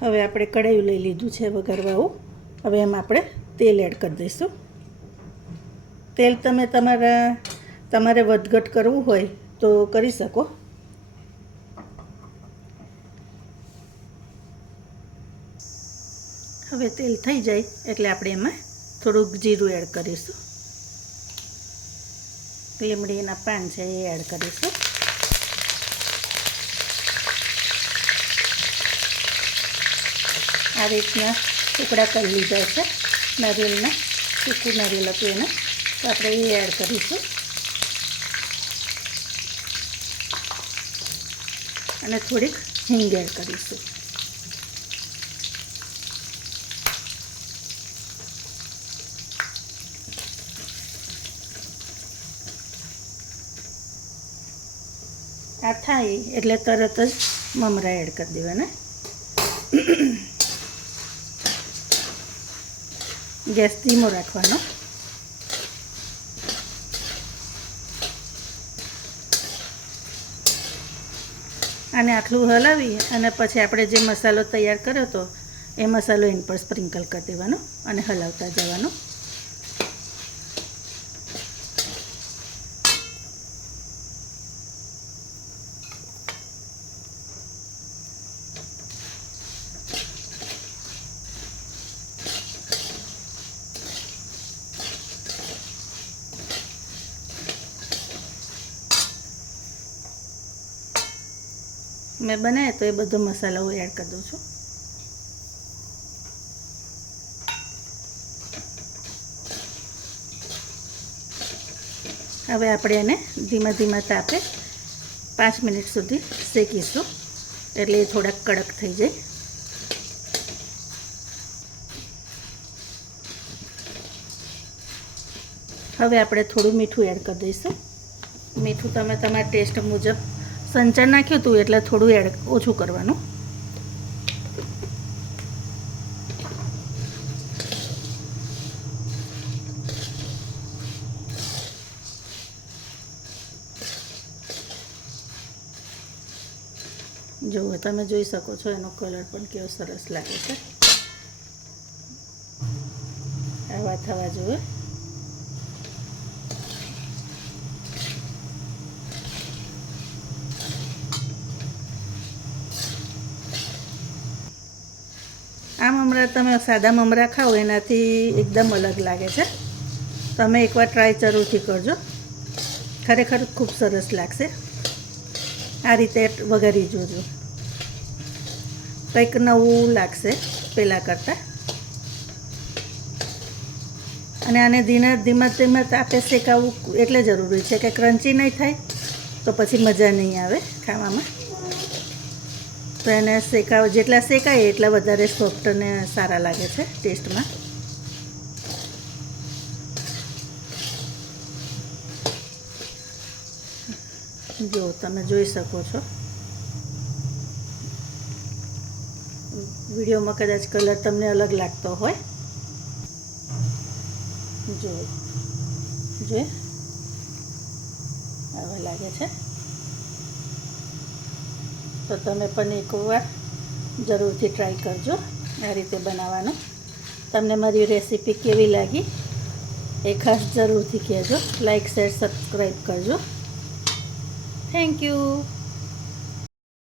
હવે આપણે કઢાયું લઈ લીધું છે વઘારવાવું હવે એમાં આપણે તેલ એડ કરી દઈશું. તેલ તમે તમારા, તમારે વધઘટ કરવું હોય તો કરી શકો. હવે તેલ થઈ જાય એટલે આપણે એમાં થોડુંક જીરું એડ કરીશું. લીમડીના પાન છે એ એડ કરીશું. આ રીતના ટુકડા કરી લીધા છે. નારિયેલના સૂકું નારિયેલ હતું એને. તો આપણે એ એડ કરીશું. અને થોડીક હિંગ એડ કરીશું. આ થાય એટલે તરત જ મમરા એડ કરી દેવાના. ગેસ ધીમો રાખવાનો. અને આટલું હલાવી અને પછી આપણે જે મસાલો તૈયાર કર્યો હતો એ મસાલો એની પર સ્પ્રિંકલ કરી દેવાનો અને હલાવતા જવાનો. મેં બનાવ્યા તો એ બધો મસાલો હું એડ કરી દઉં છું. હવે આપણે એને ધીમા ધીમા તાપે પાંચ મિનિટ સુધી શેકીશું, એટલે એ થોડાક કડક થઈ જાય. હવે આપણે થોડું મીઠું એડ કરી દઈશું. મીઠું તમે તમારા ટેસ્ટ મુજબ સંચર નાખ્યું હતું એટલે થોડું એડ ઓછું કરવાનું. જુઓ, તમે જોઈ શકો છો એનો કલર પણ કેવો સરસ લાગે છે. આવા થવા જોઈએ મમરા તમે સાદા મમરા ખાઓ, એનાથી એકદમ અલગ લાગે છે. તમે એકવાર ટ્રાય જરૂરથી કરજો. ખરેખર ખૂબ સરસ લાગશે. આ રીતે વઘારી જોજો. કંઈક નવું લાગશે પહેલાં કરતાં. અને આને ધીના ધીમા ધીમા તાપે શેકાવવું એટલે જરૂરી છે કે ક્રન્ચી નહીં થાય, તો પછી મજા નહીં આવે ખાવામાં. તો એને શેકાવ, જેટલા શેકાય એટલા વધારે સોફ્ટ અને સારા લાગે છે ટેસ્ટમાં જો, તમે જોઈ શકો છો. વિડીયોમાં કદાચ કલર તમને અલગ લાગતો હોય. જો જો, આવા લાગે છે. તો તમે પણ એકવાર જરૂરથી ટ્રાય કરજો આ રીતે બનાવવાનું. તમને મારી રેસીપી કેવી લાગી એ ખાસ જરૂરથી કહેજો. લાઈક શેર સબસ્ક્રાઈબ કરજો. Thank you